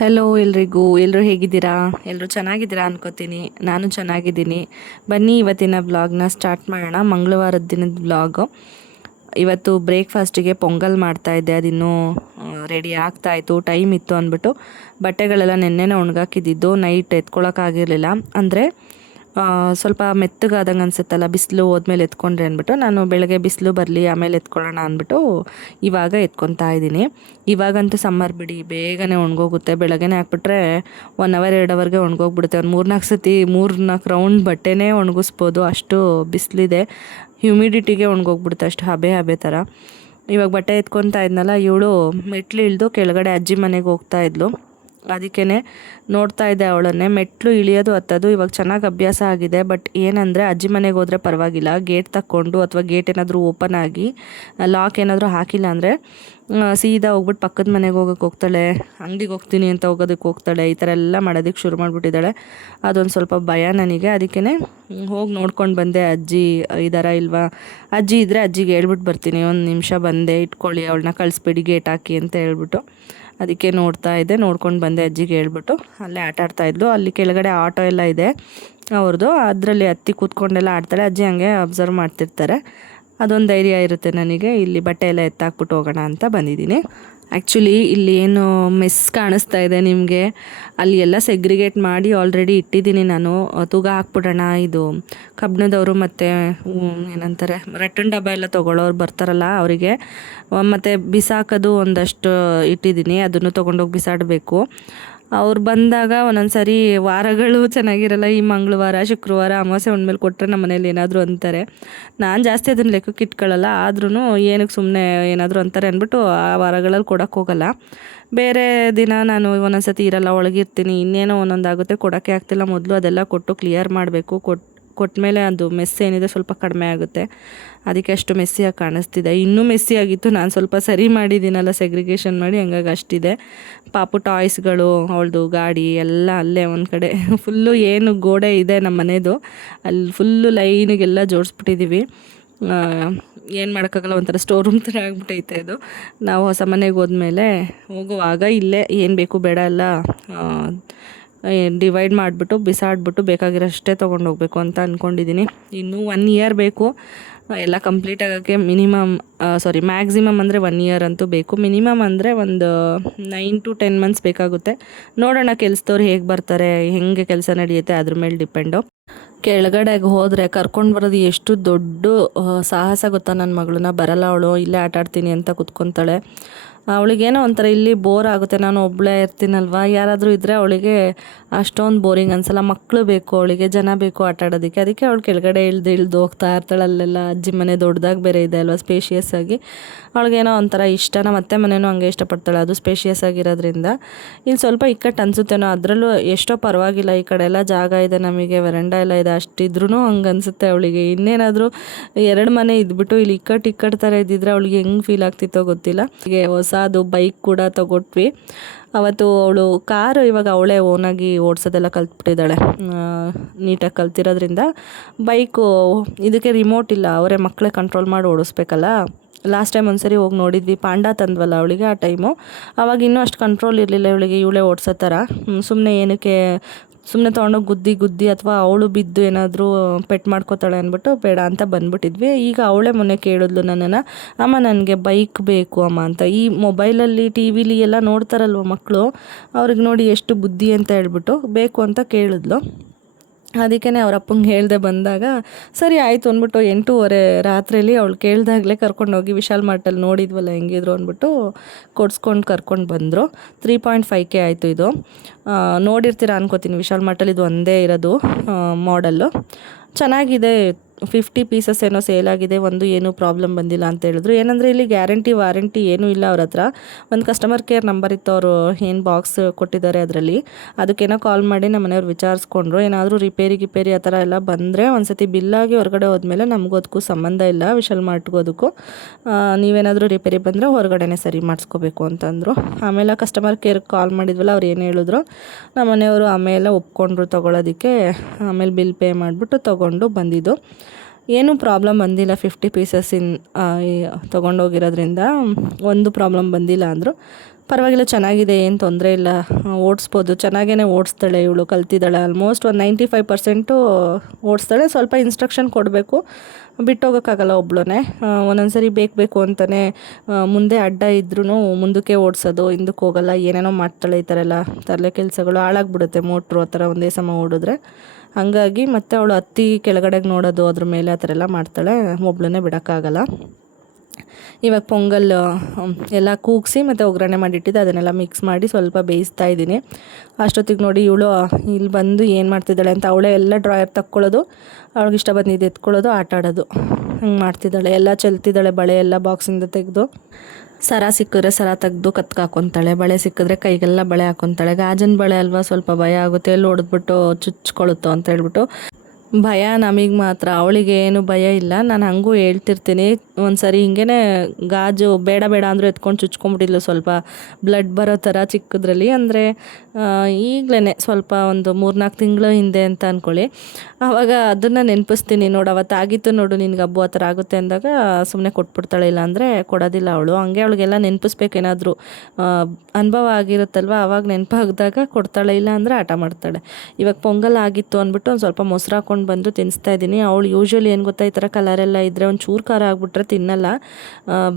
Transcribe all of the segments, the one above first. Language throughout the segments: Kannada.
ಹೆಲೋ ಎಲ್ರಿಗೂ. ಎಲ್ಲರೂ ಹೇಗಿದ್ದೀರಾ? ಎಲ್ಲರೂ ಚೆನ್ನಾಗಿದ್ದೀರಾ ಅನ್ಕೋತೀನಿ. ನಾನು ಚೆನ್ನಾಗಿದ್ದೀನಿ. ಬನ್ನಿ ಇವತ್ತಿನ ವ್ಲಾಗ್ನ ಸ್ಟಾರ್ಟ್ ಮಾಡೋಣ. ಮಂಗಳವಾರದ ದಿನದ ವ್ಲಾಗು. ಇವತ್ತು ಬ್ರೇಕ್ಫಾಸ್ಟಿಗೆ ಪೊಂಗಲ್ ಮಾಡ್ತಾಯಿದ್ದೆ. ಅದಿನ್ನೂ ರೆಡಿ ಆಗ್ತಾಯಿತ್ತು. ಟೈಮ್ ಇತ್ತು ಅಂದ್ಬಿಟ್ಟು ಬಟ್ಟೆಗಳೆಲ್ಲ ನೆನ್ನೆನೇ ಒಣಗಾಕಿದ್ದಿದ್ದು. ನೈಟ್ ಎತ್ಕೊಳ್ಳೋಕ್ಕಾಗಿರಲಿಲ್ಲ. ಅಂದರೆ ಸ್ವಲ್ಪ ಮೆತ್ತಗಾದಂಗೆ ಅನಿಸುತ್ತಲ್ಲ ಬಿಸಿಲು ಹೋದ್ಮೇಲೆ ಎತ್ಕೊಂಡ್ರೆ ಅಂದ್ಬಿಟ್ಟು ನಾನು ಬೆಳಗ್ಗೆ ಬಿಸಿಲು ಬರಲಿ ಆಮೇಲೆ ಎತ್ಕೊಳ್ಳೋಣ ಅಂದ್ಬಿಟ್ಟು ಇವಾಗ ಎತ್ಕೊತಾ ಇದ್ದೀನಿ. ಇವಾಗಂತೂ ಸಮ್ಮರ್ ಬಿಡಿ, ಬೇಗನೆ ಒಣಗೋಗುತ್ತೆ. ಬೆಳಗ್ಗೆನೇ ಹಾಕ್ಬಿಟ್ರೆ 1 ಅವರ್ 2 ಅವರ್ಗೆ ಒಣಗೋಗ್ಬಿಡುತ್ತೆ. ಒಂದು 3-4 ಸತಿ 3-4 ರೌಂಡ್ ಬಟ್ಟೆನೇ ಒಣಗಿಸ್ಬೋದು, ಅಷ್ಟು ಬಿಸಿಲಿದೆ. ಹ್ಯುಮಿಡಿಟಿಗೆ ಒಣಗೋಗ್ಬಿಡುತ್ತೆ, ಅಷ್ಟು ಹಬೆ ಹಬೆ ಥರ. ಇವಾಗ ಬಟ್ಟೆ ಎತ್ಕೊತಾ ಇದ್ನಲ್ಲ, ಇವಳು ಮೆಟ್ಲು ಇಳಿದು ಕೆಳಗಡೆ ಅಜ್ಜಿ ಮನೆಗೆ ಹೋಗ್ತಾ ಇದ್ಲು. ಅದಕ್ಕೇ ನೋಡ್ತಾ ಇದ್ದೆ ಅವಳನ್ನೇ. ಮೆಟ್ಲು ಇಳಿಯೋದು ಹತ್ತೋದು ಇವಾಗ ಚೆನ್ನಾಗಿ ಅಭ್ಯಾಸ ಆಗಿದೆ. ಬಟ್ ಏನಂದರೆ ಅಜ್ಜಿ ಮನೆಗೆ ಹೋದರೆ ಪರವಾಗಿಲ್ಲ, ಗೇಟ್ ತಕ್ಕೊಂಡು ಅಥವಾ ಗೇಟ್ ಏನಾದರೂ ಓಪನ್ ಆಗಿ ಲಾಕ್ ಏನಾದರೂ ಹಾಕಿಲ್ಲ ಅಂದರೆ ಸೀದಾ ಹೋಗ್ಬಿಟ್ಟು ಪಕ್ಕದ ಮನೆಗೆ ಹೋಗ್ತಾಳೆ, ಅಂಗಡಿಗೆ ಹೋಗ್ತೀನಿ ಅಂತ ಹೋಗೋದಕ್ಕೆ ಹೋಗ್ತಾಳೆ. ಈ ಥರ ಎಲ್ಲ ಮಾಡೋದಕ್ಕೆ ಶುರು ಮಾಡಿಬಿಟ್ಟಿದ್ದಾಳೆ. ಅದೊಂದು ಸ್ವಲ್ಪ ಭಯ ನನಗೆ. ಅದಕ್ಕೇ ಹೋಗಿ ನೋಡ್ಕೊಂಡು ಬಂದೆ, ಅಜ್ಜಿ ಇದ್ದಾರಾ ಇಲ್ವಾ. ಅಜ್ಜಿ ಇದ್ದರೆ ಅಜ್ಜಿಗೆ ಹೇಳ್ಬಿಟ್ಟು ಬರ್ತೀನಿ, ಒಂದು ನಿಮಿಷ ಬಂದೆ ಇಟ್ಕೊಳ್ಳಿ, ಅವಳನ್ನ ಕಳಿಸ್ಬೇಡಿ ಗೇಟ್ ಹಾಕಿ ಅಂತ ಹೇಳ್ಬಿಟ್ಟು. ಅದಕ್ಕೆ ನೋಡ್ತಾ ಇದ್ದೆ. ನೋಡ್ಕೊಂಡು ಬಂದೆ, ಅಜ್ಜಿಗೆ ಹೇಳ್ಬಿಟ್ಟು ಅಲ್ಲೇ ಆಟ ಆಡ್ತಾಯಿದ್ಲು. ಅಲ್ಲಿ ಕೆಳಗಡೆ ಆಟೋ ಎಲ್ಲ ಇದೆ ಅವ್ರದ್ದು, ಅದರಲ್ಲಿ ಹತ್ತಿ ಕೂತ್ಕೊಂಡೆಲ್ಲ ಆಡ್ತಾಳೆ. ಅಜ್ಜಿ ಹಂಗೆ ಅಬ್ಸರ್ವ್ ಮಾಡ್ತಿರ್ತಾರೆ. ಅದೊಂದು ಧೈರ್ಯ ಇರುತ್ತೆ ನನಗೆ. ಇಲ್ಲಿ ಬಟ್ಟೆ ಎಲ್ಲ ಎತ್ತಾಕ್ಬಿಟ್ಟು ಹೋಗೋಣ ಅಂತ ಬಂದಿದ್ದೀನಿ. ಆ್ಯಕ್ಚುಲಿ ಇಲ್ಲಿ ಏನು ಮೆಸ್ ಕಾಣಿಸ್ತಾ ಇದೆ ನಿಮಗೆ, ಅಲ್ಲಿ ಎಲ್ಲ ಸೆಗ್ರಿಗೇಟ್ ಮಾಡಿ ಆಲ್ರೆಡಿ ಇಟ್ಟಿದ್ದೀನಿ ನಾನು. ತೂಗ ಹಾಕ್ಬಿಡೋಣ, ಇದು ಕಬ್ಬಿಣದವರು ಮತ್ತು ಏನಂತಾರೆ ರಟ್ಟನ್ ಡಬ್ಬ ಎಲ್ಲ ತೊಗೊಳ್ಳೋರು ಬರ್ತಾರಲ್ಲ ಅವರಿಗೆ, ಮತ್ತು ಬಿಸಾಕೋದು ಒಂದಷ್ಟು ಇಟ್ಟಿದ್ದೀನಿ. ಅದನ್ನು ತೊಗೊಂಡೋಗಿ ಬಿಸಾಡಬೇಕು. ಅವ್ರು ಬಂದಾಗ ಒಂದೊಂದು ಸಾರಿ ವಾರಗಳು ಚೆನ್ನಾಗಿರಲ್ಲ. ಈ ಮಂಗಳವಾರ, ಶುಕ್ರವಾರ, ಅಮಾವಾಸ್ಯೆ ಹುಣ್ಮೇಲೆ ಕೊಟ್ಟರೆ ನಮ್ಮ ಮನೇಲಿ ಏನಾದರೂ ಅಂತಾರೆ. ನಾನು ಜಾಸ್ತಿ ಅದನ್ನು ಲೆಕ್ಕಕ್ಕೆ ಇಟ್ಕೊಳ್ಳಲ್ಲ. ಆದ್ರೂ ಏನಕ್ಕೆ ಸುಮ್ಮನೆ ಏನಾದರೂ ಅಂತಾರೆ ಅಂದ್ಬಿಟ್ಟು ಆ ವಾರಗಳಲ್ಲಿ ಕೊಡೋಕ್ಕೆ ಹೋಗಲ್ಲ. ಬೇರೆ ದಿನ ನಾನು ಒಂದೊಂದು ಸತಿ ಇರಲ್ಲ, ಒಳಗಿರ್ತೀನಿ, ಇನ್ನೇನೋ ಒಂದೊಂದಾಗುತ್ತೆ, ಕೊಡೋಕ್ಕೆ ಆಗ್ತಿಲ್ಲ. ಮೊದಲು ಅದೆಲ್ಲ ಕೊಟ್ಟು ಕ್ಲಿಯರ್ ಮಾಡಬೇಕು. ಕೊಟ್ಟಮೇಲೆ ಅದು ಮೆಸ್ ಏನಿದೆ ಸ್ವಲ್ಪ ಕಡಿಮೆ ಆಗುತ್ತೆ. ಅದಕ್ಕೆ ಅಷ್ಟು ಮೆಸ್ಸಿಯಾಗಿ ಕಾಣಿಸ್ತಿದೆ. ಇನ್ನೂ ಮೆಸ್ಸಿಯಾಗಿತ್ತು, ನಾನು ಸ್ವಲ್ಪ ಸರಿ ಮಾಡಿದ್ದೀನಲ್ಲ ಸೆಗ್ರಿಗೇಷನ್ ಮಾಡಿ, ಹಂಗಾಗಿ ಅಷ್ಟಿದೆ. ಪಾಪು ಟಾಯ್ಸ್ಗಳು, ಅವಳದು ಗಾಡಿ ಎಲ್ಲ ಅಲ್ಲೇ ಒಂದು ಕಡೆ ಫುಲ್ಲು ಏನು ಗೋಡೆ ಇದೆ ನಮ್ಮ ಮನೆಯದು, ಅಲ್ಲಿ ಫುಲ್ಲು ಲೈನಿಗೆಲ್ಲ ಜೋಡಿಸ್ಬಿಟ್ಟಿದ್ದೀವಿ. ಏನು ಮಾಡೋಕ್ಕಾಗಲ್ಲ, ಒಂಥರ ಸ್ಟೋರ್ ರೂಮ್ ಥರ ಆಗ್ಬಿಟ್ಟೈತೆ ಇದು. ನಾವು ಹೊಸ ಮನೆಗೆ ಹೋದ್ಮೇಲೆ ಹೋಗುವಾಗ ಇಲ್ಲೇ ಏನು ಬೇಕು ಬೇಡ ಎಲ್ಲ ಡಿವೈಡ್ ಮಾಡಿಬಿಟ್ಟು ಬಿಸಾಡ್ಬಿಟ್ಟು ಬೇಕಾಗಿರೋಷ್ಟೇ ತೊಗೊಂಡೋಗ್ಬೇಕು ಅಂತ ಅಂದ್ಕೊಂಡಿದ್ದೀನಿ. ಇನ್ನೂ 1 ಇಯರ್ ಬೇಕು ಎಲ್ಲ ಕಂಪ್ಲೀಟ್ ಆಗೋಕ್ಕೆ. ಮ್ಯಾಕ್ಸಿಮಮ್ ಅಂದರೆ 1 ಇಯರ್ ಅಂತೂ ಬೇಕು. ಮಿನಿಮಮ್ ಅಂದರೆ ಒಂದು 9 to 10 ಮಂತ್ಸ್ ಬೇಕಾಗುತ್ತೆ. ನೋಡೋಣ ಕೆಲಸದವ್ರು ಹೇಗೆ ಬರ್ತಾರೆ, ಹೇಗೆ ಕೆಲಸ ನಡೆಯುತ್ತೆ, ಅದ್ರ ಮೇಲೆ ಡಿಪೆಂಡು. ಕೆಳಗಡೆಗೆ ಹೋದರೆ ಕರ್ಕೊಂಡು ಬರೋದು ಎಷ್ಟು ದೊಡ್ಡ ಸಾಹಸ ಗೊತ್ತಾ. ನನ್ನ ಮಗಳನ್ನ ಬರಲ್ಲ ಅವಳು, ಇಲ್ಲೇ ಆಟಾಡ್ತೀನಿ ಅಂತ ಕುತ್ಕೊತಾಳೆ. ಅವಳಿಗೇನೋ ಒಂಥರ ಇಲ್ಲಿ ಬೋರ್ ಆಗುತ್ತೆ. ನಾನು ಒಬ್ಬಳೇ ಇರ್ತೀನಲ್ವ, ಯಾರಾದರೂ ಇದ್ದರೆ ಅವಳಿಗೆ ಅಷ್ಟೊಂದು ಬೋರಿಂಗ್ ಅನ್ಸಲ್ಲ. ಮಕ್ಕಳು ಬೇಕು ಅವಳಿಗೆ, ಜನ ಬೇಕು ಆಟಾಡೋದಕ್ಕೆ. ಅದಕ್ಕೆ ಅವಳು ಕೆಳಗಡೆ ಇಳ್ದು ಹೋಗ್ತಾ ಇರ್ತಾಳೆ. ಅಲ್ಲೆಲ್ಲ ಅಜ್ಜಿ ಮನೆ ದೊಡ್ಡದಾಗಿ ಬೇರೆ ಇದೆ ಅಲ್ವ, ಸ್ಪೇಷಿಯಸ್ ಆಗಿ. ಅವಳಿಗೇನೋ ಒಂಥರ ಇಷ್ಟ. ನಮ್ಮ ಅತ್ತೆ ಮನೆಯೂ ಹಂಗೆ ಇಷ್ಟಪಡ್ತಾಳೆ, ಅದು ಸ್ಪೇಷಿಯಸ್ ಆಗಿರೋದ್ರಿಂದ. ಇಲ್ಲಿ ಸ್ವಲ್ಪ ಇಕ್ಕಟ್ಟು ಅನಿಸುತ್ತೇನೋ, ಅದರಲ್ಲೂ ಎಷ್ಟೋ ಪರವಾಗಿಲ್ಲ, ಈ ಕಡೆ ಎಲ್ಲ ಜಾಗ ಇದೆ ನಮಗೆ, ವೆರಂಡ ಎಲ್ಲ ಇದೆ. ಅಷ್ಟಿದ್ರೂ ಹಂಗೆ ಅನಿಸುತ್ತೆ ಅವಳಿಗೆ. ಇನ್ನೇನಾದರೂ 2 ಮನೆ ಇದ್ಬಿಟ್ಟು ಇಲ್ಲಿ ಇಕ್ಕಟ್ಟು ಥರ ಇದ್ದಿದ್ರೆ ಅವಳಿಗೆ ಹೆಂಗೆ ಫೀಲ್ ಆಗ್ತಿತ್ತೋ ಗೊತ್ತಿಲ್ಲ. ಹೀಗೆ ಹೊಸದು ಬೈಕ್ ಕೂಡ ತಗೊಟ್ವಿ ಅವತ್ತು. ಅವಳು ಕಾರು ಇವಾಗ ಅವಳೇ ಓನಾಗಿ ಓಡಿಸೋದೆಲ್ಲ ಕಲ್ತ್ಬಿಟ್ಟಿದ್ದಾಳೆ, ನೀಟಾಗಿ ಕಲ್ತಿರೋದ್ರಿಂದ. ಬೈಕು ಇದಕ್ಕೆ ರಿಮೋಟ್ ಇಲ್ಲ, ಅವರೇ ಮಕ್ಕಳೇ ಕಂಟ್ರೋಲ್ ಮಾಡಿ ಓಡಿಸ್ಬೇಕಲ್ಲ. ಲಾಸ್ಟ್ ಟೈಮ್ ಒಂದ್ಸರಿ ಹೋಗಿ ನೋಡಿದ್ವಿ, ಪಾಂಡ ತಂದ್ವಲ್ಲ ಅವಳಿಗೆ ಆ ಟೈಮು. ಆವಾಗ ಇನ್ನೂ ಅಷ್ಟು ಕಂಟ್ರೋಲ್ ಇರಲಿಲ್ಲ ಇವಳಿಗೆ, ಇವಳೇ ಓಡಿಸೋ ಥರ. ಸುಮ್ಮನೆ ಏನಕ್ಕೆ ಸುಮ್ಮನೆ ತೊಗೊಂಡೋಗಿ ಗುದ್ದಿ ಅಥವಾ ಅವಳು ಬಿದ್ದು ಏನಾದರೂ ಪೆಟ್ ಮಾಡ್ಕೋತಾಳೆ ಅಂದ್ಬಿಟ್ಟು ಬೇಡ ಅಂತ ಬಂದ್ಬಿಟ್ಟಿದ್ವಿ. ಈಗ ಅವಳೇ ಮೊನ್ನೆ ಕೇಳಿದ್ಲು ನನ್ನನ್ನು, ಅಮ್ಮ ನನಗೆ ಬೈಕ್ ಬೇಕು ಅಮ್ಮ ಅಂತ. ಈ ಮೊಬೈಲಲ್ಲಿ ಟಿ ವಿಲಿ ಎಲ್ಲ ನೋಡ್ತಾರಲ್ವ ಮಕ್ಕಳು, ಅವ್ರಿಗೆ ನೋಡಿ ಎಷ್ಟು ಬುದ್ಧಿ ಅಂತ ಹೇಳ್ಬಿಟ್ಟು ಬೇಕು ಅಂತ ಕೇಳಿದ್ಲು. ಅದಕ್ಕೇ ಅವ್ರ ಅಪ್ಪಂಗೆ ಹೇಳ್ದೆ ಬಂದಾಗ, ಸರಿ ಆಯಿತು ಅಂದ್ಬಿಟ್ಟು 8:30 ರಾತ್ರಿಯಲ್ಲಿ ಅವಳು ಕೇಳ್ದಾಗಲೇ ಕರ್ಕೊಂಡೋಗಿ ವಿಶಾಲ್ ಮಾರ್ಟಲ್ಲಿ ನೋಡಿದ್ವಲ್ಲ ಹೆಂಗಿದ್ರು ಅಂದ್ಬಿಟ್ಟು ಕರ್ಕೊಂಡು ಬಂದರು. 3.5K ಆಯಿತು ಇದು. ನೋಡಿರ್ತೀರ ಅನ್ಕೋತೀನಿ, ವಿಶಾಲ್ ಮಾರ್ಟಲ್ಲಿ ಇದು ಒಂದೇ ಇರೋದು ಮಾಡಲ್ಲು. ಚೆನ್ನಾಗಿದೆ. 50 ಪೀಸಸ್ ಏನೋ ಸೇಲ್ ಆಗಿದೆ, ಒಂದು ಏನೂ ಪ್ರಾಬ್ಲಮ್ ಬಂದಿಲ್ಲ ಅಂತ ಹೇಳಿದ್ರು. ಏನಂದರೆ ಇಲ್ಲಿ ಗ್ಯಾರಂಟಿ ವಾರಂಟಿ ಏನೂ ಇಲ್ಲ ಅವ್ರ ಹತ್ರ. ಒಂದು ಕಸ್ಟಮರ್ ಕೇರ್ ನಂಬರ್ ಇತ್ತು, ಅವರು ಏನು ಬಾಕ್ಸ್ ಕೊಟ್ಟಿದ್ದಾರೆ ಅದರಲ್ಲಿ, ಅದಕ್ಕೇನೋ ಕಾಲ್ ಮಾಡಿ ನಮ್ಮ ಮನೆಯವ್ರು ವಿಚಾರಿಸ್ಕೊಂಡ್ರು. ಏನಾದರೂ ರಿಪೇರಿ ಆ ಥರ ಎಲ್ಲ ಬಂದರೆ ಒಂದ್ಸತಿ ಬಿಲ್ಲಾಗಿ ಹೊರಗಡೆ ಹೋದ್ಮೇಲೆ ನಮಗೂ ಅದಕ್ಕೂ ಸಂಬಂಧ ಇಲ್ಲ, ವಿಶಾಲ್ ಮಾರ್ಟ್ಗೂ ಅದಕ್ಕೂ. ನೀವೇನಾದರೂ ರಿಪೇರಿ ಬಂದರೆ ಹೊರಗಡೆನೇ ಸರಿ ಮಾಡಿಸ್ಕೋಬೇಕು ಅಂತಂದರು. ಆಮೇಲೆ ಕಸ್ಟಮರ್ ಕೇರ್ಗೆ ಕಾಲ್ ಮಾಡಿದ್ವಲ್ಲ, ಅವ್ರು ಏನು ಹೇಳಿದ್ರು, ನಮ್ಮ ಮನೆಯವರು ಆಮೇಲೆ ಒಪ್ಕೊಂಡ್ರು ತೊಗೊಳೋದಕ್ಕೆ. ಆಮೇಲೆ ಬಿಲ್ ಪೇ ಮಾಡಿಬಿಟ್ಟು ತೊಗೊಂಡು ಬಂದಿದ್ದು. ಏನೂ ಪ್ರಾಬ್ಲಮ್ ಬಂದಿಲ್ಲ. 50 ಪೀಸಸ್ ತೊಗೊಂಡೋಗಿರೋದ್ರಿಂದ ಒಂದು ಪ್ರಾಬ್ಲಮ್ ಬಂದಿಲ್ಲ ಅಂದರು. ಪರವಾಗಿಲ್ಲ, ಚೆನ್ನಾಗಿದೆ, ಏನು ತೊಂದರೆ ಇಲ್ಲ, ಓಡಿಸ್ಬೋದು, ಚೆನ್ನಾಗೇ ಓಡಿಸ್ತಾಳೆ ಇವಳು, ಕಲ್ತಿದ್ದಾಳೆ. ಆಲ್ಮೋಸ್ಟ್ ಒಂದು 95% ಓಡಿಸ್ತಾಳೆ. ಸ್ವಲ್ಪ ಇನ್ಸ್ಟ್ರಕ್ಷನ್ ಕೊಡಬೇಕು, ಬಿಟ್ಟೋಗೋಕ್ಕಾಗಲ್ಲ ಒಬ್ಳೇ. ಒಂದೊಂದು ಸರಿ ಬೇಕು ಅಂತಲೇ ಮುಂದೆ ಅಡ್ಡ ಇದ್ರೂ ಮುಂದಕ್ಕೆ ಓಡಿಸೋದು, ಹಿಂದಕ್ಕೆ ಹೋಗಲ್ಲ, ಏನೇನೋ ಮಾಡ್ತಾಳೆ. ಈ ಥರ ಎಲ್ಲ ತರಲೆ ಕೆಲಸಗಳು ಹಾಳಾಗ್ಬಿಡುತ್ತೆ ಮೋಟ್ರು ಆ ಥರ ಒಂದೇ ಸಮ ಓಡಿದ್ರೆ. ಹಾಗಾಗಿ ಮತ್ತು ಅವಳು ಹತ್ತಿ ಕೆಳಗಡೆಗೆ ನೋಡೋದು, ಅದ್ರ ಮೇಲೆ ಆ ಥರ ಎಲ್ಲ ಮಾಡ್ತಾಳೆ, ಒಬ್ಳನ್ನೇ ಬಿಡೋಕ್ಕಾಗಲ್ಲ. ಇವಾಗ ಪೊಂಗಲ್ ಎಲ್ಲ ಕೂಗಿಸಿ ಮತ್ತು ಒಗ್ಗರಣೆ ಮಾಡಿಟ್ಟಿದ್ದೆ, ಅದನ್ನೆಲ್ಲ ಮಿಕ್ಸ್ ಮಾಡಿ ಸ್ವಲ್ಪ ಬೇಯಿಸ್ತಾ ಇದ್ದೀನಿ. ಅಷ್ಟೊತ್ತಿಗೆ ನೋಡಿ ಇವಳು ಇಲ್ಲಿ ಬಂದು ಏನು ಮಾಡ್ತಿದ್ದಾಳೆ ಅಂತ, ಅವಳೇ ಎಲ್ಲ ಡ್ರಾಯರ್ ತಕ್ಕೊಳ್ಳೋದು, ಅವಳಿಗೆ ಇಷ್ಟ ಬಂದಿದ್ದು ಎತ್ಕೊಳ್ಳೋದು, ಆಟ ಆಡೋದು, ಹಂಗೆ ಮಾಡ್ತಿದ್ದಾಳೆ. ಎಲ್ಲ ಚೆಲ್ತಿದ್ದಾಳೆ, ಬಳೆ ಎಲ್ಲ ಬಾಕ್ಸಿಂದ ತೆಗೆದು. ಸರ ಸಿಕ್ಕಿದ್ರೆ ಸರ ತೆಗೆದು ಕತ್ಗೆ ಹಾಕ್ಕೊತಾಳೆ, ಬಳೆ ಸಿಕ್ಕಿದ್ರೆ ಕೈಗೆಲ್ಲ ಬಳೆ ಹಾಕ್ಕೊತಾಳೆ. ಗಾಜನ ಬಳೆ ಅಲ್ವಾ, ಸ್ವಲ್ಪ ಭಯ ಆಗುತ್ತೆ, ಎಲ್ಲಿ ಹೊಡೆದ್ಬಿಟ್ಟು ಚುಚ್ಕೊಳುತ್ತೋ ಅಂತ ಹೇಳ್ಬಿಟ್ಟು ಭಯ ನಮಗೆ ಮಾತ್ರ. ಅವಳಿಗೆ ಏನು ಭಯ ಇಲ್ಲ. ನಾನು ಹಂಗೂ ಹೇಳ್ತಿರ್ತೀನಿ. ಒಂದು ಸರಿ ಹಿಂಗೇ ಗಾಜು ಬೇಡ ಅಂದರೂ ಎತ್ಕೊಂಡು ಚುಚ್ಕೊಂಬಿಟ್ಟಿದ್ಲು, ಸ್ವಲ್ಪ ಬ್ಲಡ್ ಬರೋ ಥರ ಚಿಕ್ಕದ್ರಲ್ಲಿ. ಅಂದರೆ ಈಗಲೇ ಸ್ವಲ್ಪ ಒಂದು 3-4 ತಿಂಗಳು ಹಿಂದೆ ಅಂತ ಅಂದ್ಕೊಳ್ಳಿ. ಆವಾಗ ಅದನ್ನು ನೆನಪಿಸ್ತೀನಿ, ನೋಡು ಅವತ್ತು ಆಗಿತ್ತು ನೋಡು ನಿನ್ಗೆ ಹಬ್ಬ ಆ ಥರ ಆಗುತ್ತೆ ಅಂದಾಗ ಸುಮ್ಮನೆ ಕೊಟ್ಬಿಡ್ತಾಳೆ, ಇಲ್ಲ ಅಂದರೆ ಕೊಡೋದಿಲ್ಲ ಅವಳು. ಹಂಗೆ ಅವಳಿಗೆಲ್ಲ ನೆನಪಿಸ್ಬೇಕು, ಏನಾದರೂ ಅನುಭವ ಆಗಿರುತ್ತಲ್ವ, ಆವಾಗ ನೆನಪಾಗಿದಾಗ ಕೊಡ್ತಾಳೆ, ಇಲ್ಲ ಅಂದರೆ ಆಟ ಮಾಡ್ತಾಳೆ. ಇವಾಗ ಪೊಂಗಲ್ ಆಗಿತ್ತು ಅಂದ್ಬಿಟ್ಟು ಒಂದು ಸ್ವಲ್ಪ ಮೊಸರು ಹಾಕ್ಕೊಂಡು ಬಂದು ತಿನ್ನಿಸ್ತಾ ಇದ್ದೀನಿ. ಅವಳು ಯೂಶ್ವಲಿ ಏನು ಗೊತ್ತಾ, ಈ ಥರ ಕಲರೆಲ್ಲ ಇದ್ದರೆ ಒಂದು ಚೂರು ಖಾರ ಆಗಿಬಿಟ್ರೆ ತಿನ್ನಲ್ಲ,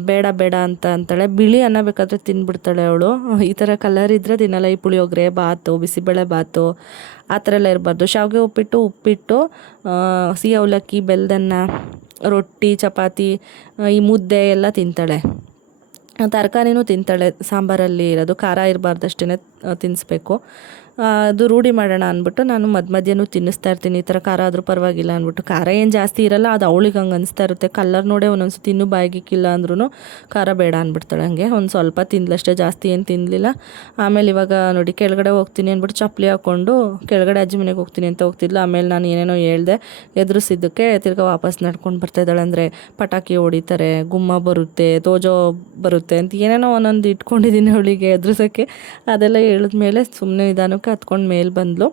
ಬೇಡ ಅಂತ ಅಂತಾಳೆ. ಬಿಳಿ ಅನ್ನ ಬೇಕಾದರೆ ತಿಂದ್ಬಿಡ್ತಾಳೆ ಅವಳು. ಈ ಥರ ಕಲರ್ ಇದ್ದರೆ ತಿನ್ನಲ್ಲ. ಈ ಪುಳಿಯೋಗರೆ, ಬಾತು, ಬಿಸಿಬೇಳೆ ಬಾತು ಆ ಥರ ಎಲ್ಲ ಇರಬಾರ್ದು. ಶಾವಿಗೆ ಉಪ್ಪಿಟ್ಟು, ಸಿಹಿ ಅವಲಕ್ಕಿ, ಬೆಲ್ಲದನ್ನ, ರೊಟ್ಟಿ, ಚಪಾತಿ, ಈ ಮುದ್ದೆ ಎಲ್ಲ ತಿಂತಾಳೆ. ತರಕಾರಿನೂ ತಿಂತಾಳೆ. ಸಾಂಬಾರಲ್ಲಿ ಇರೋದು ಖಾರ ಇರಬಾರ್ದು, ಅಷ್ಟೇ ತಿನ್ನಿಸ್ಬೇಕು. ಅದು ರೂಢಿ ಮಾಡೋಣ ಅಂದ್ಬಿಟ್ಟು ನಾನು ಮಧ್ಯನೂ ತಿನ್ನಿಸ್ತಾ ಇರ್ತೀನಿ. ಈ ಥರ ಖಾರ ಆದರೂ ಪರವಾಗಿಲ್ಲ ಅಂದ್ಬಿಟ್ಟು. ಖಾರ ಏನು ಜಾಸ್ತಿ ಇರಲ್ಲ, ಅದು ಅವಳಿಗೆ ಹಂಗೆ ಅನಿಸ್ತಾ ಇರುತ್ತೆ. ಕಲರ್ ನೋಡೇ ಒಂದೊಂದ್ಸತಿ ಇನ್ನೂ ಬಾಯಿಗಿಕ್ಕಿಲ್ಲ ಅಂದ್ರೂ ಖಾರ ಬೇಡ ಅಂದ್ಬಿಡ್ತಾಳೆ. ಹಂಗೆ ಒಂದು ಸ್ವಲ್ಪ ತಿಂದಲಷ್ಟೇ, ಜಾಸ್ತಿ ಏನು ತಿನ್ನಲಿಲ್ಲ. ಆಮೇಲೆ ಇವಾಗ ನೋಡಿ ಕೆಳಗಡೆ ಹೋಗ್ತೀನಿ ಅಂದ್ಬಿಟ್ಟು ಚಪ್ಪಲಿ ಹಾಕ್ಕೊಂಡು ಕೆಳಗಡೆ ಅಜ್ಜಿ ಮನೆಗೆ ಹೋಗ್ತೀನಿ ಅಂತ ಹೋಗ್ತಿದ್ಲು. ಆಮೇಲೆ ನಾನು ಏನೇನೋ ಹೇಳ್ದೆ, ಎದುರಿಸಿದ್ದಕ್ಕೆ ತಿರ್ಗಾ ವಾಪಸ್ ನಡ್ಕೊಂಡು ಬರ್ತಾಯಿದ್ದಾಳೆ. ಅಂದರೆ ಪಟಾಕಿ ಹೊಡಿತಾರೆ, ಗುಮ್ಮ ಬರುತ್ತೆ, ತೋಜೋ ಬರುತ್ತೆ ಅಂತ ಏನೇನೋ ಒಂದೊಂದು ಇಟ್ಕೊಂಡಿದ್ದೀನಿ ಅವಳಿಗೆ ಎದುರಿಸೋಕ್ಕೆ. ಅದೆಲ್ಲ ಹೇಳಿದ್ಮೇಲೆ ಸುಮ್ಮನೆ ನಿಧಾನಕ್ಕೆ ಹತ್ಕೊಂಡು ಮೇಲೆ ಬಂದ್ಲು.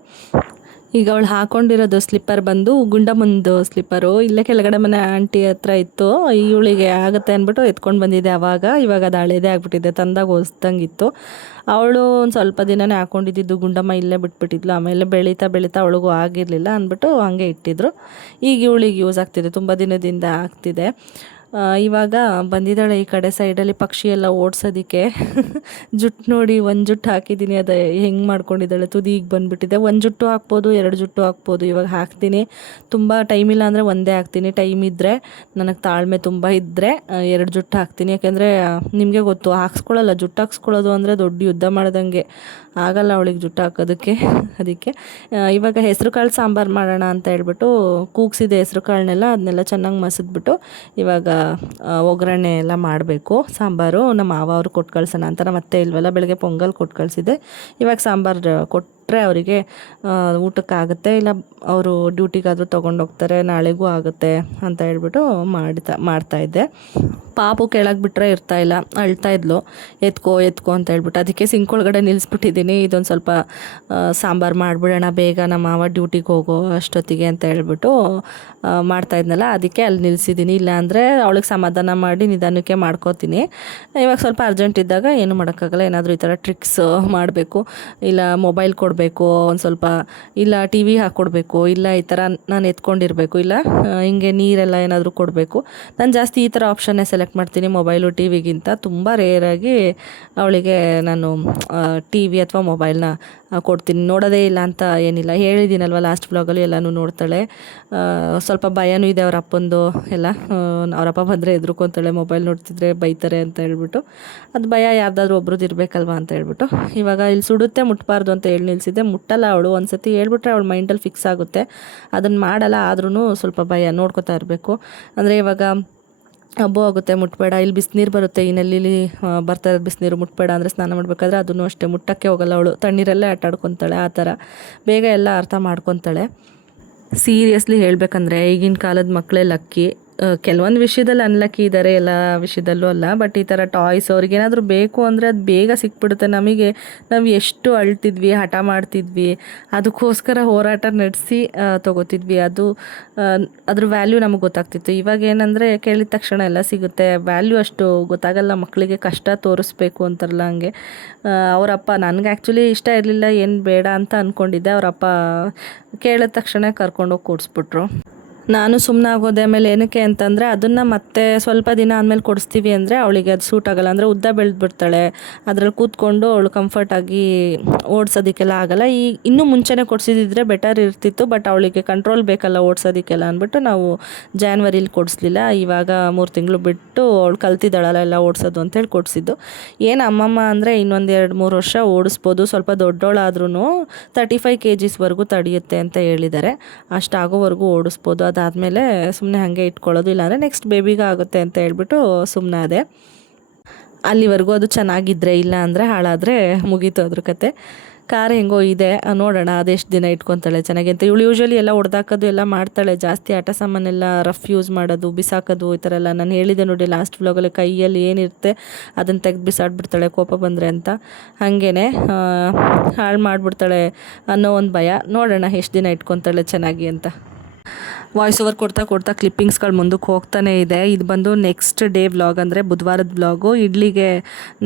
ಈಗ ಅವಳು ಹಾಕೊಂಡಿರೋದು ಸ್ಲಿಪ್ಪರ್ ಬಂದು ಗುಂಡಮ್ಮಂದು ಸ್ಲಿಪ್ಪರು, ಇಲ್ಲೇ ಕೆಳಗಡೆ ಮನೆ ಆಂಟಿ ಹತ್ರ ಇತ್ತು. ಇವಳಿಗೆ ಆಗುತ್ತೆ ಅಂದ್ಬಿಟ್ಟು ಎತ್ಕೊಂಡು ಬಂದಿದ್ದೆ ಅವಾಗ. ಇವಾಗ ಅದು ಹಳೇದೇ ಆಗಿಬಿಟ್ಟಿದೆ, ತಂದಾಗ ಹೊಸ್ದಂಗಿತ್ತು. ಅವಳು ಒಂದು ಸ್ವಲ್ಪ ದಿನವೇ ಹಾಕೊಂಡಿದ್ದು, ಗುಂಡಮ್ಮ ಇಲ್ಲೇ ಬಿಟ್ಬಿಟ್ಟಿದ್ಲು. ಆಮೇಲೆ ಬೆಳೀತಾ ಅವಳಿಗೂ ಆಗಿರಲಿಲ್ಲ ಅಂದ್ಬಿಟ್ಟು ಹಂಗೆ ಇಟ್ಟಿದ್ರು. ಈಗ ಇವಳಿಗೆ ಯೂಸ್ ಆಗ್ತಿದೆ, ತುಂಬ ದಿನದಿಂದ ಆಗ್ತಿದೆ. ಇವಾಗ ಬಂದಿದ್ದಾಳೆ ಈ ಕಡೆ ಸೈಡಲ್ಲಿ ಪಕ್ಷಿ ಎಲ್ಲ ಓಡಿಸೋದಕ್ಕೆ. ಜುಟ್ಟು ನೋಡಿ, ಒಂದು ಜುಟ್ಟು ಹಾಕಿದ್ದೀನಿ, ಅದು ಹೆಂಗೆ ಮಾಡ್ಕೊಂಡಿದ್ದಾಳೆ, ತುದಿ ಈಗ ಬಂದುಬಿಟ್ಟಿದೆ. ಒಂದು ಜುಟ್ಟು ಹಾಕ್ಬೋದು, 2 ಜುಟ್ಟು ಹಾಕ್ಬೋದು. ಇವಾಗ ಹಾಕ್ತೀನಿ, ತುಂಬ ಟೈಮ್ ಇಲ್ಲ ಅಂದರೆ ಒಂದೇ ಹಾಕ್ತೀನಿ. ಟೈಮ್ ಇದ್ದರೆ, ನನಗೆ ತಾಳ್ಮೆ ತುಂಬ ಇದ್ದರೆ 2 ಜುಟ್ಟು ಹಾಕ್ತೀನಿ. ಯಾಕೆಂದರೆ ನಿಮಗೆ ಗೊತ್ತು, ಹಾಕ್ಸ್ಕೊಳ್ಳಲ್ಲ, ಜುಟ್ಟು ಹಾಕ್ಸ್ಕೊಳ್ಳೋದು ಅಂದರೆ ದೊಡ್ಡ ಯುದ್ಧ ಮಾಡ್ದಂಗೆ, ಆಗಲ್ಲ ಅವಳಿಗೆ ಜುಟ್ಟು ಹಾಕೋದಕ್ಕೆ. ಅದಕ್ಕೆ ಇವಾಗ ಹೆಸರು ಕಾಳು ಸಾಂಬಾರು ಮಾಡೋಣ ಅಂತ ಹೇಳ್ಬಿಟ್ಟು ಕೂಗಿಸಿದೆ ಹೆಸರು ಕಾಳನ್ನೆಲ್ಲ, ಅದನ್ನೆಲ್ಲ ಚೆನ್ನಾಗಿ ಮಸಿದ್ಬಿಟ್ಟು ಇವಾಗ ಒಗ್ಗರಣೆ ಎಲ್ಲ ಮಾಡಬೇಕು. ಸಾಂಬಾರು ನಮ್ಮ ಮಾವ ಅವರು ಕೊಟ್ಟು ಕಳ್ಸೋಣ ಅಂತ, ನಮ್ಮ ಅತ್ತೆ ಇಲ್ವಲ್ಲ, ಬೆಳಗ್ಗೆ ಪೊಂಗಲ್ ಕೊಟ್ಟು ಕಳಿಸಿದೆ. ಇವಾಗ ಸಾಂಬಾರು ಕೊಟ್ಟರೆ ಅವರಿಗೆ ಊಟಕ್ಕಾಗುತ್ತೆ, ಇಲ್ಲ ಅವರು ಡ್ಯೂಟಿಗಾದರೂ ತೊಗೊಂಡೋಗ್ತಾರೆ, ನಾಳೆಗೂ ಆಗುತ್ತೆ ಅಂತ ಹೇಳ್ಬಿಟ್ಟು ಮಾಡ್ತಾಯಿದ್ದೆ. ಪಾಪು ಕೆಳಗೆ ಬಿಟ್ಟರೆ ಇರ್ತಾಯಿಲ್ಲ, ಅಳ್ತಾ ಇದ್ಲು, ಎತ್ಕೋ ಅಂತ ಹೇಳ್ಬಿಟ್ಟು. ಅದಕ್ಕೆ ಸಿಂಕ್ ಒಳಗಡೆ ನಿಲ್ಲಿಸ್ಬಿಟ್ಟಿದ್ದೀನಿ. ಇದೊಂದು ಸ್ವಲ್ಪ ಸಾಂಬಾರು ಮಾಡಿಬಿಡೋಣ ಬೇಗ, ನಮ್ಮ ಮಾವ ಡ್ಯೂಟಿಗೆ ಹೋಗೋ ಅಷ್ಟೊತ್ತಿಗೆ ಅಂತ ಹೇಳ್ಬಿಟ್ಟು ಮಾಡ್ತಾಯಿದ್ನಲ್ಲ, ಅದಕ್ಕೆ ಅಲ್ಲಿ ನಿಲ್ಲಿಸಿದ್ದೀನಿ. ಇಲ್ಲಾಂದರೆ ಅವಳಿಗೆ ಸಮಾಧಾನ ಮಾಡಿ ನಿಧಾನಕ್ಕೆ ಮಾಡ್ಕೋತೀನಿ. ಇವಾಗ ಸ್ವಲ್ಪ ಅರ್ಜೆಂಟ್ ಇದ್ದಾಗ ಏನು ಮಾಡೋಕ್ಕಾಗಲ್ಲ, ಏನಾದರೂ ಈ ಥರ ಟ್ರಿಕ್ಸ್ ಮಾಡಬೇಕು, ಇಲ್ಲ ಮೊಬೈಲ್ ಕೊಡಬೇಕು ಒಂದು ಸ್ವಲ್ಪ, ಇಲ್ಲ ಟಿ ವಿ ಹಾಕ್ಕೊಡ್ಬೇಕು, ಇಲ್ಲ ಈ ಥರ ನಾನು ಎತ್ಕೊಂಡಿರಬೇಕು, ಇಲ್ಲ ಹಿಂಗೆ ನೀರೆಲ್ಲ ಏನಾದರೂ ಕೊಡಬೇಕು. ನಾನು ಜಾಸ್ತಿ ಈ ಥರ ಆಪ್ಷನ್ನೇ ಸೆಲೆಕ್ಟ್ ಮಾಡ್ತೀನಿ, ಮೊಬೈಲು ಟಿ ವಿಗಿಂತ. ತುಂಬ ರೇರಾಗಿ ಅವಳಿಗೆ ನಾನು ಟಿ ವಿ ಅಥವಾ ಮೊಬೈಲ್ನ ಕೊಡ್ತೀನಿ. ನೋಡೋದೇ ಇಲ್ಲ ಅಂತ ಏನಿಲ್ಲ, ಹೇಳಿದ್ದೀನಲ್ವ ಲಾಸ್ಟ್ ವ್ಲಾಗಲ್ಲಿ, ಎಲ್ಲನೂ ನೋಡ್ತಾಳೆ. ಸ್ವಲ್ಪ ಭಯನೂ ಇದೆ ಅವ್ರ ಅಪ್ಪಂದು ಎಲ್ಲ. ಅವರಪ್ಪ ಬಂದರೆ ಎದ್ರುಕೊಂತಾಳೆ, ಮೊಬೈಲ್ ನೋಡ್ತಿದ್ರೆ ಬೈತಾರೆ ಅಂತ ಹೇಳ್ಬಿಟ್ಟು. ಅದು ಭಯ ಯಾರ್ದಾದ್ರೂ ಒಬ್ರದ್ದು ಇರಬೇಕಲ್ವ ಅಂತ ಹೇಳ್ಬಿಟ್ಟು. ಇವಾಗ ಇಲ್ಲಿ ಸುಡುತ್ತೆ, ಮುಟ್ಬಾರ್ದು ಅಂತ ಹೇಳಿ ನಿಲ್ಲಿಸಿದ್ದೆ. ಮುಟ್ಟಲ್ಲ ಅವಳು, ಒಂದು ಸತಿ ಹೇಳ್ಬಿಟ್ರೆ ಅವಳು ಮೈಂಡಲ್ಲಿ ಫಿಕ್ಸ್ ಆಗುತ್ತೆ, ಅದನ್ನು ಮಾಡಲ್ಲ. ಆದ್ರೂ ಸ್ವಲ್ಪ ಭಯ, ನೋಡ್ಕೊತಾ ಇರಬೇಕು. ಅಂದರೆ ಇವಾಗ ಹಬ್ಬ ಆಗುತ್ತೆ, ಮುಟ್ಬೇಡ, ಇಲ್ಲಿ ಬಿಸಿನೀರು ಬರುತ್ತೆ, ಈ ನಲ್ಲಿಲಿ ಬರ್ತಾ ಇರೋದು ಬಿಸಿನೀರು, ಮುಟ್ಬೇಡ ಅಂದರೆ ಸ್ನಾನ ಮಾಡಬೇಕಾದ್ರೆ ಅದನ್ನು ಅಷ್ಟೇ ಮುಟ್ಟಕ್ಕೆ ಹೋಗಲ್ಲ ಅವಳು, ತಣ್ಣೀರಲ್ಲೇ ಆಟ ಆಡ್ಕೊತಾಳೆ. ಆ ಥರ ಬೇಗ ಎಲ್ಲ ಅರ್ಥ ಮಾಡ್ಕೊತಾಳೆ. ಸೀರಿಯಸ್ಲಿ ಹೇಳಬೇಕಂದ್ರೆ ಈಗಿನ ಕಾಲದ ಮಕ್ಕಳೇ ಲಕ್ಕಿ. ಕೆಲವೊಂದು ವಿಷಯದಲ್ಲಿ ಅನ್ಲಕ್ಕಿ ಇದ್ದಾರೆ, ಎಲ್ಲ ವಿಷಯದಲ್ಲೂ ಅಲ್ಲ. ಬಟ್ ಈ ಥರ ಟಾಯ್ಸ್ ಅವ್ರಿಗೇನಾದರೂ ಬೇಕು ಅಂದರೆ ಅದು ಬೇಗ ಸಿಕ್ಬಿಡುತ್ತೆ. ನಮಗೆ ನಾವು ಎಷ್ಟು ಅಳ್ತಿದ್ವಿ, ಹಠ ಮಾಡ್ತಿದ್ವಿ, ಅದಕ್ಕೋಸ್ಕರ ಹೋರಾಟ ನಡೆಸಿ ತೊಗೋತಿದ್ವಿ. ಅದ್ರ ವ್ಯಾಲ್ಯೂ ನಮಗೆ ಗೊತ್ತಾಗ್ತಿತ್ತು. ಇವಾಗ ಏನಂದರೆ ಕೇಳಿದ ತಕ್ಷಣ ಎಲ್ಲ ಸಿಗುತ್ತೆ, ವ್ಯಾಲ್ಯೂ ಅಷ್ಟು ಗೊತ್ತಾಗಲ್ಲ ಮಕ್ಕಳಿಗೆ. ಕಷ್ಟ ತೋರಿಸ್ಬೇಕು ಅಂತಾರಲ್ಲ ಹಂಗೆ. ಅವರಪ್ಪ ನನಗೆ ಆ್ಯಕ್ಚುಲಿ ಇಷ್ಟ ಇರಲಿಲ್ಲ, ಏನು ಬೇಡ ಅಂತ ಅಂದ್ಕೊಂಡಿದ್ದೆ. ಅವರಪ್ಪ ಕೇಳಿದ ತಕ್ಷಣ ಕರ್ಕೊಂಡೋಗಿ ಕೂಡಿಸ್ಬಿಟ್ರು. ನಾನು ಸುಮ್ಮನೆ ಆಗೋದೆ. ಆಮೇಲೆ ಏನಕ್ಕೆ ಅಂತಂದರೆ ಅದನ್ನು ಮತ್ತೆ ಸ್ವಲ್ಪ ದಿನ ಆದಮೇಲೆ ಕೊಡಿಸ್ತೀವಿ ಅಂದರೆ ಅವಳಿಗೆ ಅದು ಸೂಟ್ ಆಗೋಲ್ಲ. ಅಂದರೆ ಉದ್ದ ಬೆಳೆದ್ಬಿಡ್ತಾಳೆ, ಅದ್ರಲ್ಲಿ ಕೂತ್ಕೊಂಡು ಅವಳು ಕಂಫರ್ಟಾಗಿ ಓಡಿಸೋದಕ್ಕೆಲ್ಲ ಆಗೋಲ್ಲ. ಇನ್ನೂ ಮುಂಚೆನೇ ಕೊಡಿಸಿದ್ರೆ ಬೆಟರ್ ಇರ್ತಿತ್ತು. ಬಟ್ ಅವಳಿಗೆ ಕಂಟ್ರೋಲ್ ಬೇಕಲ್ಲ ಓಡಿಸೋದಕ್ಕೆಲ್ಲ ಅಂದ್ಬಿಟ್ಟು ನಾವು ಜಾನ್ವರಿಲಿ ಕೊಡಿಸ್ಲಿಲ್ಲ. ಇವಾಗ 3 ತಿಂಗಳು ಬಿಟ್ಟು ಅವಳು ಕಲ್ತಿದ್ದಾಳಲ್ಲ ಎಲ್ಲ ಓಡಿಸೋದು ಅಂತೇಳಿ ಕೊಡಿಸಿದ್ದು. ಏನು ಅಮ್ಮಮ್ಮ ಅಂದರೆ ಇನ್ನೊಂದು 2-3 ವರ್ಷ ಓಡಿಸ್ಬೋದು, ಸ್ವಲ್ಪ ದೊಡ್ಡವಳಾದ್ರೂ 35 kgsವರೆಗೂ ತಡೆಯುತ್ತೆ ಅಂತ ಹೇಳಿದ್ದಾರೆ. ಅಷ್ಟಾಗೋವರೆಗೂ ಓಡಿಸ್ಬೋದು. ಅದಾದಮೇಲೆ ಸುಮ್ಮನೆ ಹಾಗೆ ಇಟ್ಕೊಳ್ಳೋದು, ಇಲ್ಲಾಂದರೆ ನೆಕ್ಸ್ಟ್ ಬೇಬಿಗೆ ಆಗುತ್ತೆ ಅಂತ ಹೇಳ್ಬಿಟ್ಟು ಸುಮ್ಮನೆ ಅದೇ. ಅಲ್ಲಿವರೆಗೂ ಅದು ಚೆನ್ನಾಗಿದ್ದರೆ, ಇಲ್ಲ ಅಂದರೆ ಹಾಳಾದರೆ ಮುಗೀತು ಅದ್ರ ಕತೆ. ಕಾರ್ ಹೆಂಗೋ ಇದೆ, ನೋಡೋಣ ಅದೆಷ್ಟು ದಿನ ಇಟ್ಕೊತಾಳೆ ಚೆನ್ನಾಗಿ ಅಂತ. ಇವಳು ಯೂಶ್ವಲಿ ಎಲ್ಲ ಹೊಡೆದಾಕೋದು ಎಲ್ಲ ಮಾಡ್ತಾಳೆ, ಜಾಸ್ತಿ ಆಟ ಸಾಮಾನೆಲ್ಲ ರಫ್ ಯೂಸ್ ಮಾಡೋದು, ಬಿಸಾಕೋದು ಈ ಥರ ಎಲ್ಲ. ನಾನು ಹೇಳಿದೆ ನೋಡಿ ಲಾಸ್ಟ್ ವ್ಲಾಗಲ್ಲಿ, ಕೈಯಲ್ಲಿ ಏನಿರುತ್ತೆ ಅದನ್ನು ತೆಗೆದು ಬಿಸಾಡ್ಬಿಡ್ತಾಳೆ ಕೋಪ ಬಂದರೆ ಅಂತ. ಹಾಗೇ ಹಾಳು ಮಾಡಿಬಿಡ್ತಾಳೆ ಅನ್ನೋ ಒಂದು ಭಯ. ನೋಡೋಣ ಎಷ್ಟು ದಿನ ಇಟ್ಕೊತಾಳೆ ಚೆನ್ನಾಗಿ ಅಂತ. ವಾಯ್ಸ್ ಓವರ್ ಕೊಡ್ತಾ ಕ್ಲಿಪ್ಪಿಂಗ್ಸ್ಗಳು ಮುಂದಕ್ಕೆ ಹೋಗ್ತಾನೆ ಇದೆ. ಇದು ಬಂದು ನೆಕ್ಸ್ಟ್ ಡೇ ವ್ಲಾಗ್, ಅಂದರೆ ಬುಧವಾರದ ವ್ಲಾಗು. ಇಡ್ಲಿಗೆ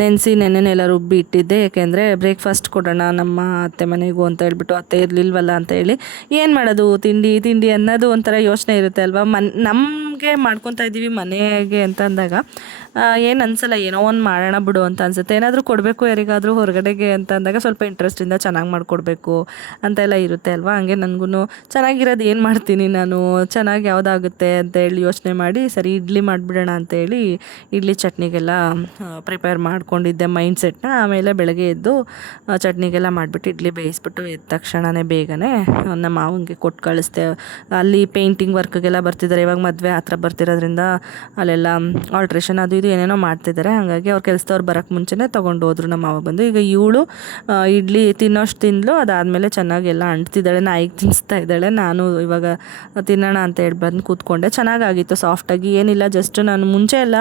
ನೆನ್ನೆನೆಲ್ಲ ರುಬ್ಬಿ ಇಟ್ಟಿದ್ದೆ, ಯಾಕೆಂದರೆ ಬ್ರೇಕ್ಫಾಸ್ಟ್ ಕೊಡೋಣ ನಮ್ಮ ಅತ್ತೆ ಮನೆಗೂ ಅಂತ ಹೇಳ್ಬಿಟ್ಟು. ಅತ್ತೆ ಇರಲಿಲ್ವಲ್ಲ ಅಂತ ಹೇಳಿ ಏನು ಮಾಡೋದು, ತಿಂಡಿ ಅನ್ನೋದು ಒಂಥರ ಯೋಚನೆ ಇರುತ್ತೆ ಅಲ್ವಾ. ನಮಗೆ ಮಾಡ್ಕೊತಾ ಇದ್ದೀವಿ ಮನೆಗೆ ಅಂತ ಅಂದಾಗ ಏನು ಅನ್ಸಲ್ಲ, ಏನೋ ಒಂದು ಮಾಡೋಣ ಬಿಡು ಅಂತ ಅನ್ಸುತ್ತೆ. ಏನಾದರೂ ಕೊಡಬೇಕು ಯಾರಿಗಾದರೂ ಹೊರಗಡೆಗೆ ಅಂತ ಅಂದಾಗ ಸ್ವಲ್ಪ ಇಂಟ್ರೆಸ್ಟಿಂದ ಚೆನ್ನಾಗಿ ಮಾಡಿಕೊಡ್ಬೇಕು ಅಂತೆಲ್ಲ ಇರುತ್ತೆ ಅಲ್ವಾ. ಹಂಗೆ ನನಗೂ ಚೆನ್ನಾಗಿರೋದು ಏನು ಮಾಡ್ತೀನಿ ನಾನು, ಚೆನ್ನಾಗಿ ಯಾವುದಾಗುತ್ತೆ ಅಂತ ಹೇಳಿ ಯೋಚನೆ ಮಾಡಿ, ಸರಿ ಇಡ್ಲಿ ಮಾಡಿಬಿಡೋಣ ಅಂತೇಳಿ ಇಡ್ಲಿ ಚಟ್ನಿಗೆಲ್ಲ ಪ್ರಿಪೇರ್ ಮಾಡ್ಕೊಂಡಿದ್ದೆ ಮೈಂಡ್ಸೆಟ್ನ. ಆಮೇಲೆ ಬೆಳಗ್ಗೆ ಎದ್ದು ಚಟ್ನಿಗೆಲ್ಲ ಮಾಡಿಬಿಟ್ಟು ಇಡ್ಲಿ ಬೇಯಿಸ್ಬಿಟ್ಟು ಎದ್ದ ತಕ್ಷಣವೇ ಬೇಗನೆ ನಮ್ಮ ಮಾವಂಗೆ ಕೊಟ್ಟು ಕಳಿಸ್ದೆ. ಅಲ್ಲಿ ಪೇಂಟಿಂಗ್ ವರ್ಕ್ಗೆಲ್ಲ ಬರ್ತಿದ್ದಾರೆ, ಇವಾಗ ಮದುವೆ ಹತ್ರ ಬರ್ತಿರೋದ್ರಿಂದ ಅಲ್ಲೆಲ್ಲ ಆಲ್ಟ್ರೇಷನ್ ಅದು ಇದು ಏನೇನೋ ಮಾಡ್ತಿದ್ದಾರೆ. ಹಾಗಾಗಿ ಅವ್ರ ಕೆಲಸದವ್ರು ಬರೋಕ್ಕೆ ಮುಂಚೆನೇ ತೊಗೊಂಡು ಹೋದ್ರು ನಮ್ಮ ಮಾವ ಬಂದು. ಈಗ ಇವಳು ಇಡ್ಲಿ ತಿನ್ನೋಷ್ಟು ತಿಂದಳು, ಅದಾದಮೇಲೆ ಚೆನ್ನಾಗಿ ಎಲ್ಲ ಅಂಟ್ತಿದ್ದಾಳೆ, ನಾಯಿಗೆ ತಿನ್ನಿಸ್ತಾ ಇದ್ದಾಳೆ. ನಾನು ಇವಾಗ ತಿನ್ನೋಣ ಅಂತ ಹೇಳಿ ಬಂದು ಕೂತ್ಕೊಂಡೆ. ಚೆನ್ನಾಗಾಗಿತ್ತು, ಸಾಫ್ಟಾಗಿ, ಏನಿಲ್ಲ ಜಸ್ಟ್ ನಾನು ಮುಂಚೆ ಎಲ್ಲ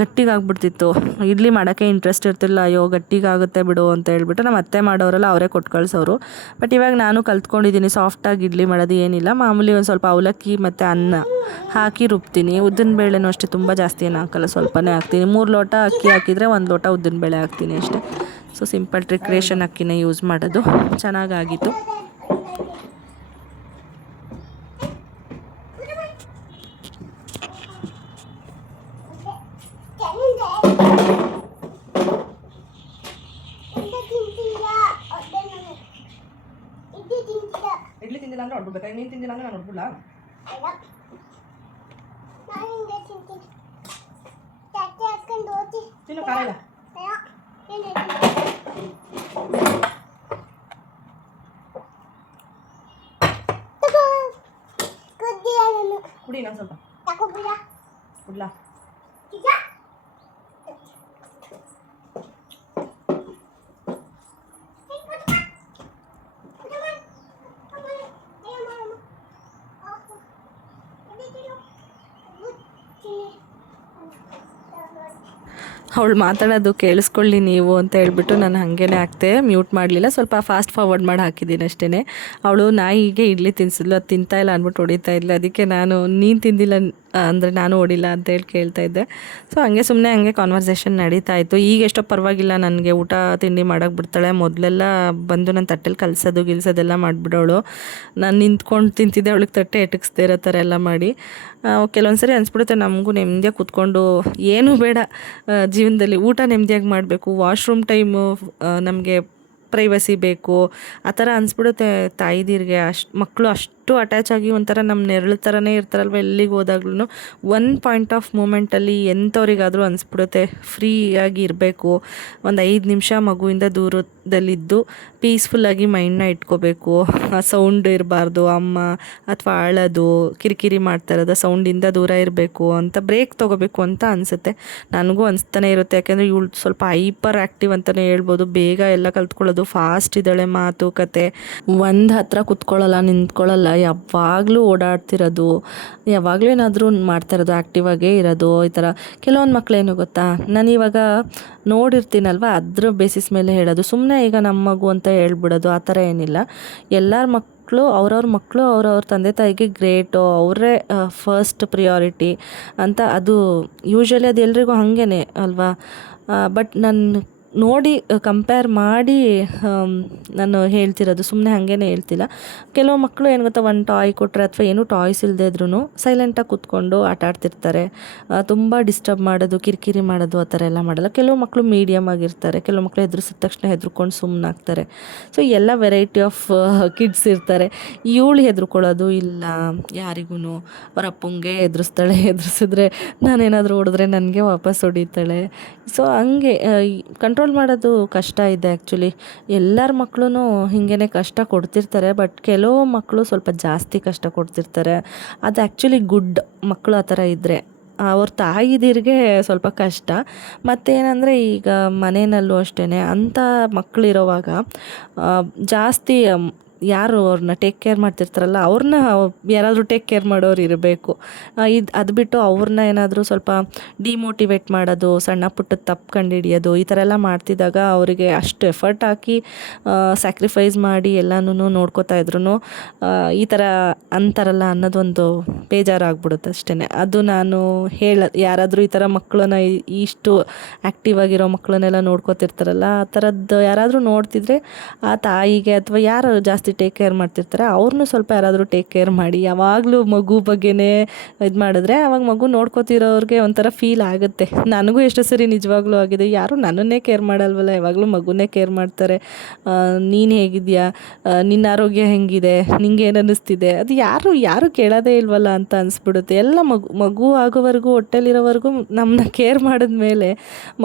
ಗಟ್ಟಿಗಾಗ್ಬಿಡ್ತಿತ್ತು, ಇಡ್ಲಿ ಮಾಡೋಕ್ಕೆ ಇಂಟ್ರೆಸ್ಟ್ ಇರ್ತಿಲ್ಲ. ಅಯ್ಯೋ ಗಟ್ಟಿಗಾಗುತ್ತೆ ಬಿಡು ಅಂತ ಹೇಳ್ಬಿಟ್ಟು ನಮ್ಮ ಅತ್ತೆ ಮಾಡೋರೆಲ್ಲ ಅವರೇ ಕೊಟ್ಟು ಕಳಿಸೋರು. ಬಟ್ ಇವಾಗ ನಾನು ಕಲ್ತ್ಕೊಂಡಿದ್ದೀನಿ ಸಾಫ್ಟಾಗಿ ಇಡ್ಲಿ ಮಾಡೋದು. ಏನಿಲ್ಲ, ಮಾಮೂಲಿ ಒಂದು ಸ್ವಲ್ಪ ಅವಲಕ್ಕಿ ಮತ್ತು ಅನ್ನ ಹಾಕಿ ರುಬ್ತೀನಿ. ಉದ್ದಿನಬೇಳೆನೂ ಅಷ್ಟೇ ತುಂಬ ಜಾಸ್ತಿ ಏನು ಹಾಕಲ್ಲ, ಸ್ವಲ್ಪನೇ ಹಾಕ್ತೀನಿ. 3 ಲೋಟ ಅಕ್ಕಿ ಹಾಕಿದರೆ 1 ಲೋಟ ಉದ್ದಿನಬೇಳೆ ಹಾಕ್ತೀನಿ ಅಷ್ಟೇ. ಸೊ ಸಿಂಪಲ್ ಟ್ರಿಕ್, ರೇಷನ್ ಅಕ್ಕಿನೇ ಯೂಸ್ ಮಾಡೋದು. ಚೆನ್ನಾಗಾಗಿತ್ತು. ಇಡ್ಲಿ ತಿಂದಿಲ್ಲ ಅಂದ್ರೆ ಹೊಡ್ಬಿಡ್ಬೇಕಾ? ನೀನು ತಿಂದಿಲ್ಲ ಅಂದ್ರೆ ನಾನು ಹೊಡ್ಬಿಡ್ಲ? ತಿನ್ನು, ಖಾರ ಇಲ್ಲ. ಕುಡಿ ನಾನು ಸ್ವಲ್ಪ ಕುಡ್ಲಾ? ಅವಳು ಮಾತಾಡೋದು ಕೇಳಿಸ್ಕೊಳ್ಳಿ ನೀವು ಅಂತ ಹೇಳ್ಬಿಟ್ಟು ನಾನು ಹಾಗೇ ಹಾಕ್ತೆ, ಮ್ಯೂಟ್ ಮಾಡಲಿಲ್ಲ. ಸ್ವಲ್ಪ ಫಾಸ್ಟ್ ಫಾರ್ವರ್ಡ್ ಮಾಡಿ ಹಾಕಿದ್ದೀನಿ ಅಷ್ಟೇ. ಅವಳು ನಾಯಿಗೆ ಇಡ್ಲಿ ತಿನ್ಸಿದ್ಲು, ಅದು ತಿಂತಾಯಿಲ್ಲ ಅಂದ್ಬಿಟ್ಟು ಹೊಡಿತಾ ಇದ್ಲು. ಅದಕ್ಕೆ ನಾನು ನೀನು ತಿಂದಿಲ್ಲ ಅಂದರೆ ನಾನು ಹೊಡಿಲ್ಲ ಅಂತೇಳಿ ಕೇಳ್ತಾಯಿದ್ದೆ. ಸೊ ಸುಮ್ಮನೆ ಕಾನ್ವರ್ಸೇಷನ್ ನಡೀತಾ ಇತ್ತು. ಈಗ ಎಷ್ಟೋ ಪರವಾಗಿಲ್ಲ, ನನಗೆ ಊಟ ತಿಂಡಿ ಮಾಡೋಕ್ಕೆ ಬಿಡ್ತಾಳೆ. ಮೊದಲೆಲ್ಲ ಬಂದು ನನ್ನ ತಟ್ಟೆಲಿ ಕಲಸೋದು ಗಿಲ್ಸೋದೆಲ್ಲ ಮಾಡಿಬಿಡೋಳು. ನಾನು ನಿಂತ್ಕೊಂಡು ತಿಂತಿದ್ದೆ, ಅವಳಿಗೆ ತಟ್ಟೆ ಎಟಕ್ಸ್ದೇ ಇರೋ ಥರ ಎಲ್ಲ ಮಾಡಿ. ಕೆಲವೊಂದು ಸರಿ ಅನಿಸ್ಬಿಡುತ್ತೆ ನಮಗೂ ನೆಮ್ಮದಿಯಾಗಿ ಕೂತ್ಕೊಂಡು, ಏನೂ ಬೇಡ ಜೀವನದಲ್ಲಿ, ಊಟ ನೆಮ್ಮದಿಯಾಗಿ ಮಾಡಬೇಕು, ವಾಶ್ರೂಮ್ ಟೈಮು ನಮಗೆ ಪ್ರೈವಸಿ ಬೇಕು, ಆ ಥರ ಅನಿಸ್ಬಿಡುತ್ತೆ. ತಾಯಿದಿರಿಗೆ ಮಕ್ಕಳು ಅಷ್ಟು ಅಟ್ಯಾಚ್ ಆಗಿ ಒಂಥರ ನಮ್ಮ ನೆರಳು ಥರನೇ ಇರ್ತಾರಲ್ವ. ಎಲ್ಲಿಗೆ ಹೋದಾಗ್ಲೂ ಒನ್ ಪಾಯಿಂಟ್ ಆಫ್ ಮೂಮೆಂಟಲ್ಲಿ ಎಂಥವ್ರಿಗಾದರೂ ಅನಿಸ್ಬಿಡುತ್ತೆ ಫ್ರೀಯಾಗಿ ಇರಬೇಕು. ಒಂದು 5 ನಿಮಿಷ ಮಗುವಿಂದ ದೂರದಲ್ಲಿದ್ದು ಪೀಸ್ಫುಲ್ಲಾಗಿ ಮೈಂಡನ್ನ ಇಟ್ಕೋಬೇಕು. ಸೌಂಡ್ ಇರಬಾರ್ದು, ಅಮ್ಮ ಅಥವಾ ಅಳೋದು, ಕಿರಿಕಿರಿ ಮಾಡ್ತಾ ಇರೋದು, ಸೌಂಡಿಂದ ದೂರ ಇರಬೇಕು ಅಂತ ಬ್ರೇಕ್ ತೊಗೋಬೇಕು ಅಂತ ಅನಿಸುತ್ತೆ. ನನಗೂ ಅನಿಸ್ತಾನೆ ಇರುತ್ತೆ. ಯಾಕೆಂದರೆ ಇವಳು ಸ್ವಲ್ಪ ಹೈಪರ್ ಆ್ಯಕ್ಟಿವ್ ಅಂತಲೇ ಹೇಳ್ಬೋದು. ಬೇಗ ಎಲ್ಲ ಕಲ್ತ್ಕೊಳ್ಳೋದು, ಫಾಸ್ಟ್ ಇದ್ದಾಳೆ, ಮಾತುಕತೆ ಒಂದು ಹತ್ರ ಕುತ್ಕೊಳ್ಳಲ್ಲ, ನಿಂತ್ಕೊಳ್ಳಲ್ಲ, ಯಾವಾಗಲೂ ಓಡಾಡ್ತಿರೋದು, ಯಾವಾಗಲೂ ಏನಾದರೂ ಮಾಡ್ತಾ ಇರೋದು, ಆ್ಯಕ್ಟಿವ್ ಆಗೇ ಇರೋದು. ಈ ಥರ ಕೆಲವೊಂದು ಮಕ್ಕಳೇನು ಗೊತ್ತಾ, ನಾನು ಇವಾಗ ನೋಡಿರ್ತೀನಲ್ವ, ಅದ್ರ ಬೇಸಿಸ್ ಮೇಲೆ ಹೇಳೋದು, ಸುಮ್ಮನೆ ಈಗ ನಮ್ಮ ಮಗು ಅಂತ ಹೇಳ್ಬಿಡೋದು ಆ ಥರ ಏನಿಲ್ಲ. ಎಲ್ಲರ ಅವ್ರವ್ರ ಮಕ್ಕಳು ಅವ್ರವ್ರ ತಂದೆ ತಾಯಿಗೆ ಗ್ರೇಟು, ಅವರೇ ಫಸ್ಟ್ ಪ್ರಿಯಾರಿಟಿ ಅಂತ. ಅದು ಯೂಶ್ವಲಿ ಅದು ಎಲ್ರಿಗೂ ಹಾಗೇ ಅಲ್ವಾ. ಬಟ್ ನಾನು ನೋಡಿ ಕಂಪೇರ್ ಮಾಡಿ ನಾನು ಹೇಳ್ತಿರೋದು, ಸುಮ್ಮನೆ ಹಾಗೇ ಹೇಳ್ತಿಲ್ಲ. ಕೆಲವು ಮಕ್ಕಳು ಏನು ಗೊತ್ತಾ, ಒಂದು ಟಾಯ್ ಕೊಟ್ಟರೆ ಅಥವಾ ಏನೂ ಟಾಯ್ಸ್ ಇಲ್ಲದೆ ಇದ್ರೂ ಸೈಲೆಂಟಾಗಿ ಕೂತ್ಕೊಂಡು ಆಟ ಆಡ್ತಿರ್ತಾರೆ. ತುಂಬ ಡಿಸ್ಟರ್ಬ್ ಮಾಡೋದು, ಕಿರಿಕಿರಿ ಮಾಡೋದು ಆ ಥರ ಎಲ್ಲ ಮಾಡಲ್ಲ. ಕೆಲವು ಮಕ್ಕಳು ಮೀಡಿಯಮ್ ಆಗಿರ್ತಾರೆ, ಕೆಲವು ಮಕ್ಕಳು ಹೆದರ್ಸಿದ ತಕ್ಷಣ ಹೆದರ್ಕೊಂಡು ಸುಮ್ಮನಾಗ್ತಾರೆ. ಸೊ ಎಲ್ಲ ವೆರೈಟಿ ಆಫ್ ಕಿಡ್ಸ್ ಇರ್ತಾರೆ. ಇವಳು ಹೆದರ್ಕೊಳ್ಳೋದು ಇಲ್ಲ ಯಾರಿಗೂ, ಅವ್ರ ಅಪ್ಪಂಗೆ ಹೆದರ್ಸಿದ್ರೆ ನಾನೇನಾದರೂ ಹೊಡೆದ್ರೆ ನನಗೆ ವಾಪಸ್ ಹೊಡಿತಾಳೆ. ಸೊ ಹಂಗೆ ಕಂಟ್ರೋಲ್ ಮಾಡೋದು ಕಷ್ಟ ಇದೆ ಆ್ಯಕ್ಚುಲಿ. ಎಲ್ಲರ ಮಕ್ಕಳು ಹಿಂಗೇ ಕಷ್ಟ ಕೊಡ್ತಿರ್ತಾರೆ, ಬಟ್ ಕೆಲವು ಮಕ್ಕಳು ಸ್ವಲ್ಪ ಜಾಸ್ತಿ ಕಷ್ಟ ಕೊಡ್ತಿರ್ತಾರೆ. ಅದು ಆ್ಯಕ್ಚುಲಿ ಗುಡ್ ಮಕ್ಕಳು ಆ ಥರ ಇದ್ದರೆ. ಅವ್ರ ತಾಯಿದಿರಿಗೆ ಸ್ವಲ್ಪ ಕಷ್ಟ. ಮತ್ತೇನಂದರೆ ಈಗ ಮನೆಯಲ್ಲೂ ಅಷ್ಟೇ ಅಂಥ ಮಕ್ಕಳಿರೋವಾಗ ಜಾಸ್ತಿ ಯಾರು ಅವ್ರನ್ನ ಟೇಕ್ ಕೇರ್ ಮಾಡ್ತಿರ್ತಾರಲ್ಲ, ಅವ್ರನ್ನ ಯಾರಾದರೂ ಟೇಕ್ ಕೇರ್ ಮಾಡೋರು ಇರಬೇಕು. ಅದು ಬಿಟ್ಟು ಅವ್ರನ್ನ ಏನಾದರೂ ಸ್ವಲ್ಪ ಡಿಮೋಟಿವೇಟ್ ಮಾಡೋದು, ಸಣ್ಣ ಪುಟ್ಟ ತಪ್ಪು ಕಂಡುಹಿಡಿಯೋದು, ಈ ಥರ ಎಲ್ಲ ಮಾಡ್ತಿದ್ದಾಗ ಅವರಿಗೆ ಅಷ್ಟು ಎಫರ್ಟ್ ಹಾಕಿ ಸ್ಯಾಕ್ರಿಫೈಸ್ ಮಾಡಿ ಎಲ್ಲನೂ ನೋಡ್ಕೋತಾ ಇದ್ರು ಈ ಥರ ಅಂತಾರಲ್ಲ ಅನ್ನೋದೊಂದು ಬೇಜಾರಾಗ್ಬಿಡುತ್ತೆ ಅಷ್ಟೇ. ಅದು ನಾನು ಯಾರಾದರೂ ಈ ಥರ ಮಕ್ಕಳನ್ನ ಇಷ್ಟು ಆ್ಯಕ್ಟಿವ್ ಆಗಿರೋ ಮಕ್ಕಳನ್ನೆಲ್ಲ ನೋಡ್ಕೋತಿರ್ತಾರಲ್ಲ, ಆ ಥರದ್ದು ಯಾರಾದರೂ ನೋಡ್ತಿದ್ರೆ ಆ ತಾಯಿಗೆ ಅಥವಾ ಯಾರು ಜಾಸ್ತಿ ಟೇಕ್ ಕೇರ್ ಮಾಡ್ತಿರ್ತಾರೆ ಅವ್ರನ್ನೂ ಸ್ವಲ್ಪ ಯಾರಾದರೂ ಟೇಕ್ ಕೇರ್ ಮಾಡಿ. ಯಾವಾಗಲೂ ಮಗು ಬಗ್ಗೆನೇ ಇದು ಮಾಡಿದ್ರೆ ಅವಾಗ ಮಗು ನೋಡ್ಕೋತಿರೋರಿಗೆ ಒಂಥರ ಫೀಲ್ ಆಗುತ್ತೆ. ನನಗೂ ಎಷ್ಟೋ ಸರಿ ನಿಜವಾಗ್ಲೂ ಆಗಿದೆ, ಯಾರು ನನ್ನನ್ನೇ ಕೇರ್ ಮಾಡಲ್ವಲ್ಲ, ಯಾವಾಗಲೂ ಮಗುನೇ ಕೇರ್ ಮಾಡ್ತಾರೆ. ನೀನು ಹೇಗಿದೆಯಾ, ನಿನ್ನ ಆರೋಗ್ಯ ಹೆಂಗಿದೆ, ನಿಂಗೇನು ಅನ್ನಿಸ್ತಿದೆ, ಅದು ಯಾರು ಕೇಳೋದೇ ಇಲ್ವಲ್ಲ ಅಂತ ಅನಿಸ್ಬಿಡುತ್ತೆ. ಎಲ್ಲ ಮಗು ಆಗೋವರೆಗೂ ಹೊಟ್ಟೆಲಿರೋವರೆಗೂ ನಮ್ಮನ್ನ ಕೇರ್ ಮಾಡಿದ್ಮೇಲೆ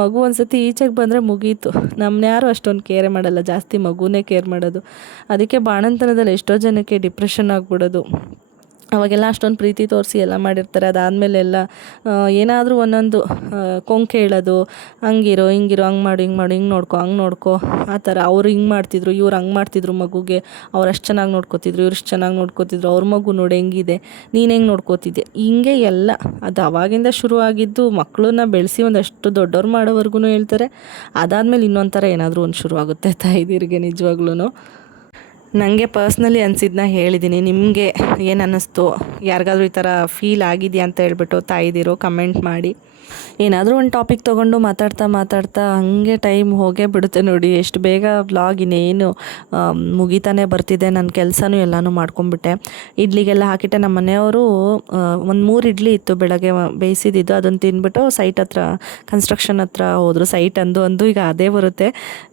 ಮಗು ಒಂದ್ಸತಿ ಈಚೆಗೆ ಬಂದರೆ ಮುಗೀತು. ನಮ್ಮನ್ನ ಯಾರು ಅಷ್ಟೊಂದು ಕೇರ್ ಮಾಡಲ್ಲ, ಜಾಸ್ತಿ ಮಗುನೇ ಕೇರ್ ಮಾಡೋದು. ಅದಕ್ಕೆ ಬಾಣಂತನದಲ್ಲಿ ಎಷ್ಟೋ ಜನಕ್ಕೆ ಡಿಪ್ರೆಷನ್ ಆಗಿಬಿಡೋದು. ಅವಾಗೆಲ್ಲ ಅಷ್ಟೊಂದು ಪ್ರೀತಿ ತೋರಿಸಿ ಎಲ್ಲ ಮಾಡಿರ್ತಾರೆ. ಅದಾದಮೇಲೆ ಎಲ್ಲ ಏನಾದರೂ ಒಂದೊಂದು ಕೊಂಕು ಹೇಳೋದು, ಹಂಗಿರೋ ಹಿಂಗಿರೋ, ಹಂಗೆ ಮಾಡು ಹಿಂಗೆ ಮಾಡು, ಹಿಂಗೆ ನೋಡ್ಕೊ ಹಂಗೆ ನೋಡ್ಕೊ ಆ ಥರ. ಅವ್ರು ಹಿಂಗೆ ಮಾಡ್ತಿದ್ರು, ಇವ್ರು ಹಂಗೆ ಮಾಡ್ತಿದ್ರು, ಮಗುಗೆ ಅವ್ರು ಅಷ್ಟು ಚೆನ್ನಾಗಿ ನೋಡ್ಕೋತಿದ್ರು, ಇವ್ರು ಇಷ್ಟು ಚೆನ್ನಾಗಿ ನೋಡ್ಕೋತಿದ್ರು, ಅವ್ರ ಮಗು ನೋಡಿ ಹೆಂಗಿದೆ, ನೀನು ಹೆಂಗೆ ನೋಡ್ಕೋತಿದ್ದೆ, ಹಿಂಗೆ ಎಲ್ಲ. ಅದು ಅವಾಗಿಂದ ಶುರುವಾಗಿದ್ದು ಮಕ್ಕಳನ್ನ ಬೆಳೆಸಿ ಒಂದಷ್ಟು ದೊಡ್ಡವ್ರು ಮಾಡೋವರೆಗೂ ಹೇಳ್ತಾರೆ. ಅದಾದಮೇಲೆ ಇನ್ನೊಂದು ಥರ ಏನಾದರೂ ಒಂದು ಶುರುವಾಗುತ್ತೆ ತಾಯಿದಿರಿಗೆ. ನಿಜವಾಗ್ಲೂ ನನಗೆ ಪರ್ಸ್ನಲಿ ಅನಿಸಿದ್ದನ್ನ ಹೇಳಿದ್ದೀನಿ. ನಿಮಗೆ ಏನು ಅನ್ನಿಸ್ತು, ಯಾರಿಗಾದ್ರೂ ಈ ಥರ ಫೀಲ್ ಆಗಿದೆಯಾ ಅಂತ ಹೇಳ್ಬಿಟ್ಟು ತಾಯಿದಿರೋ ಕಮೆಂಟ್ ಮಾಡಿ. ಏನಾದರೂ ಒಂದು ಟಾಪಿಕ್ ತೊಗೊಂಡು ಮಾತಾಡ್ತಾ ಹಾಗೆ ಟೈಮ್ ಹೋಗೇ ಬಿಡುತ್ತೆ ನೋಡಿ. ಎಷ್ಟು ಬೇಗ ವ್ಲಾಗ್ ಇನ್ನೇನು ಮುಗಿತಾನೆ ಬರ್ತಿದೆ. ನನ್ನ ಕೆಲಸನೂ ಎಲ್ಲನೂ ಮಾಡ್ಕೊಂಬಿಟ್ಟೆ. ಇಡ್ಲಿಗೆಲ್ಲ ಹಾಕಿಟ್ಟೆ. ನಮ್ಮ ಮನೆಯವರು ಒಂದು 3 ಇಡ್ಲಿ ಇತ್ತು ಬೆಳಗ್ಗೆ ಬೇಯಿಸಿದ್ದು, ಅದನ್ನು ತಿಂದ್ಬಿಟ್ಟು ಸೈಟ್ ಹತ್ರ, ಕನ್ಸ್ಟ್ರಕ್ಷನ್ ಹತ್ರ ಹೋದರು. ಸೈಟ್ ಅಂದು ಈಗ ಅದೇ ಬರುತ್ತೆ.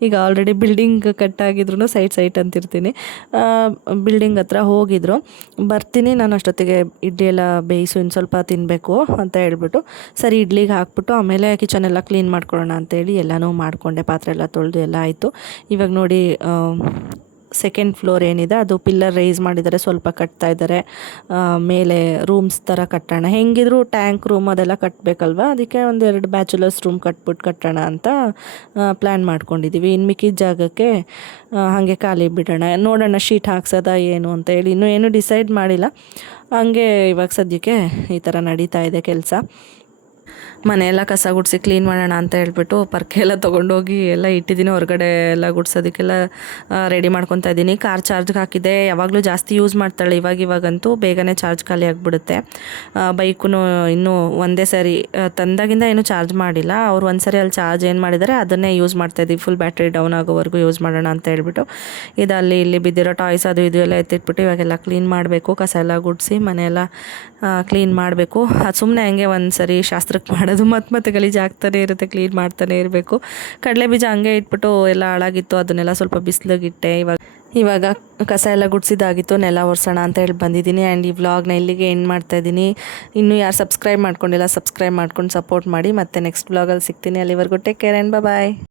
ಈಗ ಆಲ್ರೆಡಿ ಬಿಲ್ಡಿಂಗ್ ಕಟ್ಟಾಗಿದ್ರು ಸೈಟ್ ಅಂತಿರ್ತೀನಿ. ಬಿಲ್ಡಿಂಗ್ ಹತ್ರ ಹೋಗಿದ್ರು. ಬರ್ತೀನಿ ನಾನು ಅಷ್ಟೊತ್ತಿಗೆ, ಇಡ್ಲಿ ಎಲ್ಲ ಬೇಯಿಸು, ಇನ್ನು ಸ್ವಲ್ಪ ತಿನ್ನಬೇಕು ಅಂತ ಹೇಳ್ಬಿಟ್ಟು, ಸರಿ ಇಡ್ಲಿಗೆ ಹಾಕ್ಬಿಟ್ಟು ಆಮೇಲೆ ಕಿಚನ್ ಎಲ್ಲ ಕ್ಲೀನ್ ಮಾಡ್ಕೊಳ್ಳೋಣ ಅಂತೇಳಿ ಎಲ್ಲನೂ ಮಾಡಿಕೊಂಡೆ. ಪಾತ್ರೆ ಎಲ್ಲ ತೊಳೆದು ಎಲ್ಲ ಆಯಿತು. ಇವಾಗ ನೋಡಿ ಸೆಕೆಂಡ್ ಫ್ಲೋರ್ ಏನಿದೆ ಅದು ಪಿಲ್ಲರ್ ರೈಸ್ ಮಾಡಿದ್ದಾರೆ, ಸ್ವಲ್ಪ ಕಟ್ತಾ ಇದ್ದಾರೆ. ಮೇಲೆ ರೂಮ್ಸ್ ಥರ ಕಟ್ಟೋಣ, ಹೆಂಗಿದ್ರು ಟ್ಯಾಂಕ್ ರೂಮ್ ಅದೆಲ್ಲ ಕಟ್ಟಬೇಕಲ್ವ, ಅದಕ್ಕೆ 1-2 ಬ್ಯಾಚುಲರ್ಸ್ ರೂಮ್ ಕಟ್ಟೋಣ ಅಂತ ಪ್ಲ್ಯಾನ್ ಮಾಡ್ಕೊಂಡಿದ್ದೀವಿ. ಇನ್ನು ಮಿಕ್ಕಿದ ಜಾಗಕ್ಕೆ ಹಾಗೆ ಖಾಲಿ ಬಿಡೋಣ, ನೋಡೋಣ ಶೀಟ್ ಹಾಕ್ಸೋದ ಏನು ಅಂತ ಹೇಳಿ. ಇನ್ನೂ ಏನೂ ಡಿಸೈಡ್ ಮಾಡಿಲ್ಲ. ಹಾಗೆ ಇವಾಗ ಸದ್ಯಕ್ಕೆ ಈ ಥರ ನಡೀತಾ ಇದೆ ಕೆಲಸ. ಮನೆಯೆಲ್ಲ ಕಸ ಗುಡಿಸಿ ಕ್ಲೀನ್ ಮಾಡೋಣ ಅಂತ ಹೇಳ್ಬಿಟ್ಟು ಪರ್ಕೆ ಎಲ್ಲ ತೊಗೊಂಡೋಗಿ ಎಲ್ಲ ಇಟ್ಟಿದ್ದೀನಿ. ಹೊರಗಡೆ ಎಲ್ಲ ಗುಡ್ಸೋದಕ್ಕೆಲ್ಲ ರೆಡಿ ಮಾಡ್ಕೊತಾ ಇದ್ದೀನಿ. ಕಾರ್ ಚಾರ್ಜ್ಗೆ ಹಾಕಿದ್ದೆ. ಯಾವಾಗಲೂ ಜಾಸ್ತಿ ಯೂಸ್ ಮಾಡ್ತಾಳೆ, ಇವಾಗಂತೂ ಬೇಗನೆ ಚಾರ್ಜ್ ಖಾಲಿ ಆಗಿಬಿಡುತ್ತೆ. ಬೈಕು ಇನ್ನೂ ಒಂದೇ ಸರಿ ತಂದಾಗಿಂದ ಏನೂ ಚಾರ್ಜ್ ಮಾಡಿಲ್ಲ. ಅವ್ರು ಒಂದು ಸರಿ ಅಲ್ಲಿ ಚಾರ್ಜ್ ಏನು ಮಾಡಿದ್ದಾರೆ ಅದನ್ನೇ ಯೂಸ್ ಮಾಡ್ತಾಯಿದ್ದೀವಿ. ಫುಲ್ ಬ್ಯಾಟ್ರಿ ಡೌನ್ ಆಗೋವರೆಗೂ ಯೂಸ್ ಮಾಡೋಣ ಅಂತ ಹೇಳ್ಬಿಟ್ಟು ಇದು ಅಲ್ಲಿ ಇಲ್ಲಿ ಬಿದ್ದಿರೋ ಟಾಯ್ಸ್ ಅದು ಇದು ಎಲ್ಲ ಎತ್ತಿಟ್ಬಿಟ್ಟು ಇವಾಗೆಲ್ಲ ಕ್ಲೀನ್ ಮಾಡಬೇಕು. ಕಸ ಎಲ್ಲ ಗುಡಿಸಿ ಮನೆಯೆಲ್ಲ ಕ್ಲೀನ್ ಮಾಡಬೇಕು. ಅದು ಸುಮ್ಮನೆ ಹಂಗೆ ಒಂದು ಸರಿ ಶಾಸ್ತ್ರಕ್ಕೆ ಮಾಡೋದು ಮತ್ತೆ ಗಲೀಜಾಗ್ತಾನೆ ಇರುತ್ತೆ, ಕ್ಲೀನ್ ಮಾಡ್ತಾನೆ ಇರಬೇಕು. ಕಡಲೆ ಬೀಜ ಹಂಗೆ ಇಟ್ಬಿಟ್ಟು ಎಲ್ಲ ಹಾಳಾಗಿತ್ತು, ಅದನ್ನೆಲ್ಲ ಸ್ವಲ್ಪ ಬಿಸಿಲಿಗಿಟ್ಟೆ. ಇವಾಗ ಕಸ ಎಲ್ಲ ಗುಡಿಸಿದಾಗಿತ್ತು, ನೆಲ ಒರೆಸೋಣ ಅಂತ ಹೇಳಿ ಬಂದಿದ್ದೀನಿ. ಆ್ಯಂಡ್ ಈ ವ್ಲಾಗ್ನ ಇಲ್ಲಿಗೆ ಎಂಡ್ ಮಾಡ್ತಾಯಿದ್ದೀನಿ. ಇನ್ನೂ ಯಾರು ಸಬ್ಸ್ಕ್ರೈಬ್ ಮಾಡ್ಕೊಂಡಿಲ್ಲ, ಸಬ್ಸ್ಕ್ರೈಬ್ ಮಾಡ್ಕೊಂಡು ಸಪೋರ್ಟ್ ಮಾಡಿ. ಮತ್ತೆ ನೆಕ್ಸ್ಟ್ ವ್ಲಾಗಲ್ಲಿ ಸಿಗ್ತೀನಿ. ಅಲ್ಲಿವರೆಗೂ ಟೇಕ್ ಕೇರ್ ಆ್ಯಂಡ್ ಬಾಯ್.